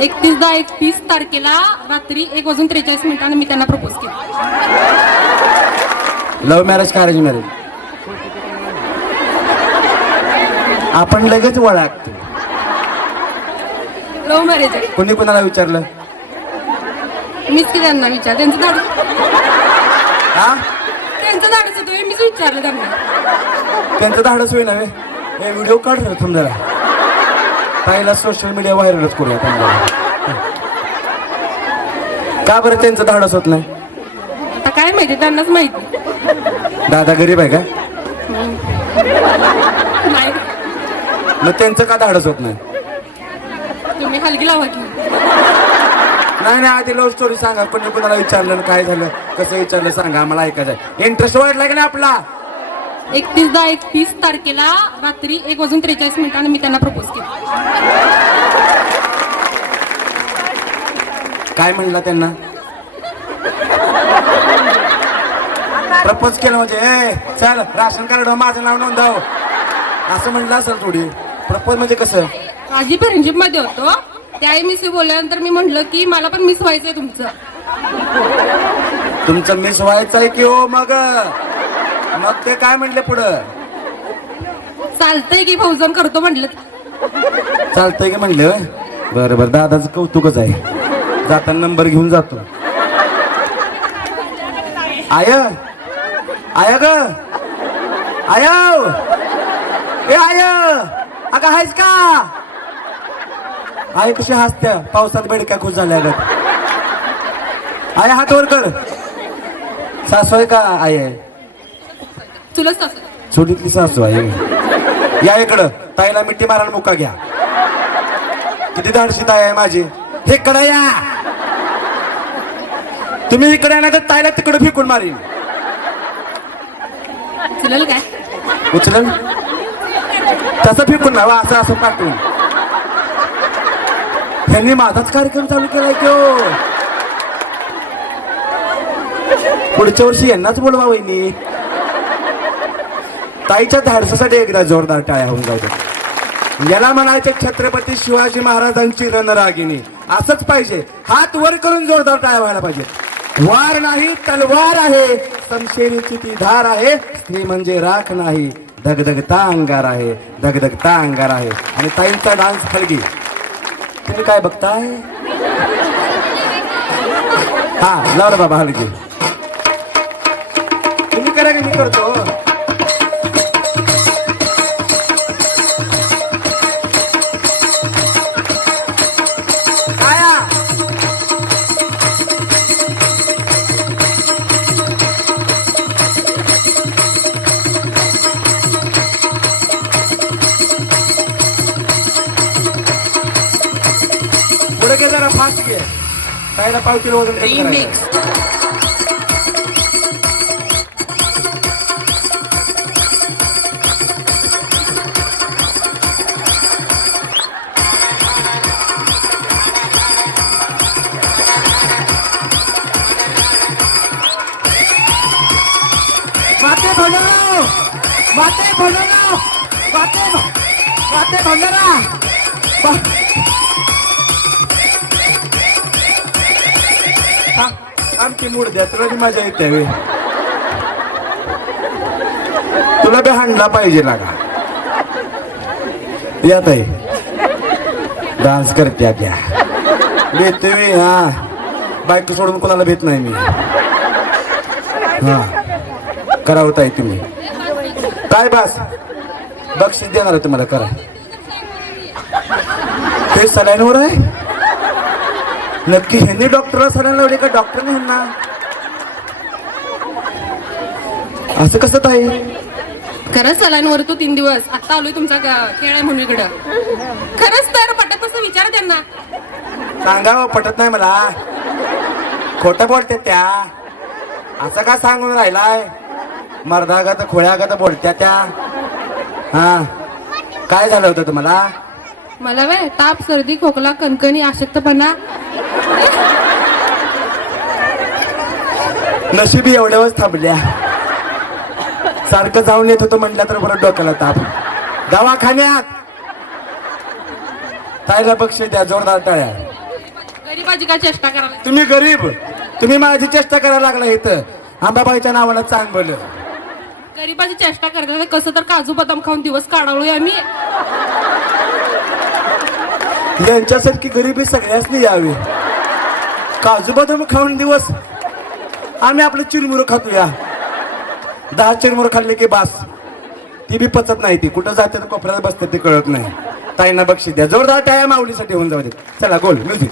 एकतीस दहा एकतीस तारखेला रात्री एक वाजून त्रेचाळीस मिनिटांनी मी त्यांना प्रपोज केलं. लव्ह मॅरेज का अरेंज मॅरेज आपण लगेच वळागतो लव्ह मॅरेज आहे. कोणी कोणाला विचारलं? मीच की त्यांना विचार त्यांचं धाडस हा? त्यांचं धाडस होतं. मीच विचारलं त्यांना. त्यांचं धाडस होई नव्हे हे व्हिडिओ काढ थांब जरा. ताईला सोशल मीडिया व्हायरलच करूया जरा. का बरं त्यांचं धाडस होत नाही? आता काय माहिती त्यांनाच माहिती. दादा गरीब आहे का? नाही. मग त्यांचं का धाडस होत नाही? तुम्ही हलगी लावा की. नाही नाही आधी लव्ह स्टोरी सांगा. कोणी कोणाला विचारलं काय झालं कसं विचारलं सांगा आम्हाला ऐकायचं इंटरेस्ट वाढला की नाही आपला? एकतीस दहा एकतीस तारखेला रात्री एक वाजून त्रेचाळीस मिनिटांनी मी त्यांना प्रपोज केलं. काय म्हणला त्यांना? प्रपोज केलं म्हणजे चल राशन कार्ड माझं नाव नोंदव. असं म्हणलं असेल थोडी. प्रपोज म्हणजे कसं? माझी फ्रेंडशिपमध्ये होतो. त्याही मिस बोलल्यानंतर मी म्हटलं की मला पण मिस व्हायचंय तुमचं. तुमचं मिस व्हायचं आहे की हो मग? मग ते काय म्हणले पुढं? चालतंय की फौजन करतो म्हटलं. चालतंय की म्हणले? बरं बरं. दादाचं कौतुकच आहे. जाताना नंबर घेऊन जातो. आय आय ग. आय ए आय अगं आहेस का? आय कशी हसत्या? पावसात बेडक्या खुश झाल्या ग. आय हात वर कर. सासू आहे का? आय तसं छोटीतली सासू आहे. या इकडं. ताईला मिठी मारायला मुका घ्या. किती धाडशी ताई आहे माझी? हे कडा या. तुम्ही इकडे येणार तर ताईला तिकडे फेकून मारीन. चुलल काय? उचल तसं फेकून ना वा, असं असं पाठवून. ह्यांनी माझाच कार्यक्रम चालू केलाय की हो. पुढच्या वर्षी यांनाच बोलवा वहिनी. ताईच्या धाडसासाठी एकदा जोरदार टाळ्या होऊन जाऊ दे याला म्हणायचे छत्रपती शिवाजी महाराजांची रणरागिणी. असंच पाहिजे. हात वर करून जोरदार टाळ्या व्हायला पाहिजे. वार नाही तलवार आहे. समशेरीची ती धार आहे. स्त्री म्हणजे राख नाही. धगधगता अंगार आहे. धगधगता अंगार आहे. आणि ताईंचा डान्स हलगी. तुम्ही काय बघताय? हा लावलं बाबा हलगी. तुम्ही करा की मी करतो. ಲಾಸ್ಟ್ಗೆ ತೈಲ ಪಾವು ಕಿಲೋ ರೀಮಿಕ್ಸ್ বাতে ভণ্ডারা বাতে ভণ্ডারা বাতে বাতে ভণ্ডারা आमची मूड द्या तुला मजा येते बे. तुला बी हांडला पाहिजे लागा. या ताई. डान्स करते त्या भेटते मी हा. बायको सोडून कोणाला भेट नाही मी. हा. करावं ताई तुम्ही. काय बास? बक्षीस देणार आहे तुम्हाला करा. हे सलाईनवर आहे? नक्की ह्यांनी डॉक्टरला लावली का डॉक्टरने ह्यांना? असं कसं ताई? खरंच सलांवर तो तीन दिवस. आता आलोय तुमचा खेळ आहे म्हणून इकडं. खरंच तर पटत तसं विचार त्यांना. सांगावं पटत नाही मला. खोटं बोलते त्या. असं का सांगून राहिलाय? मर्दागा तर खोळ्यागा तर बोलत्या त्या. हा. काय झालं होतं तुम्हाला? मला वे ताप सर्दी खोकला कणकणी अशक्तपणा नशिबी एवढ्यावरच थांबल्या. सारखं जाऊन येत होतं म्हटलं तर परत डोक्याला ताप. दवाखान्यात. ताईला बक्षीस द्या जोरदार टाळ्या गरीबाची काय चेष्टा करायला तुम्ही गरीब. तुम्ही माझी चेष्टा करायला लागला इथं. आंबाबाईच्या नावानं चांगलं. गरीबाची चेष्टा करतात कसं तर काजू बदाम खाऊन दिवस काढालोय आम्ही. यांच्यासारखी गरिबी सगळ्यासनी यावी. काजू बदाम खाऊन दिवस आम्ही आपलं चिरमुरं खातो या दहा चिरमुरं खाल्ले की बास. ती बी पचत नाही ती. कुठं जाते कोपऱ्यात बसते ते कळत नाही. ताईंना बक्षीस द्या. जोरदार टाया माऊलीसाठी होऊन जाऊ दे. चला गोल. म्युझिक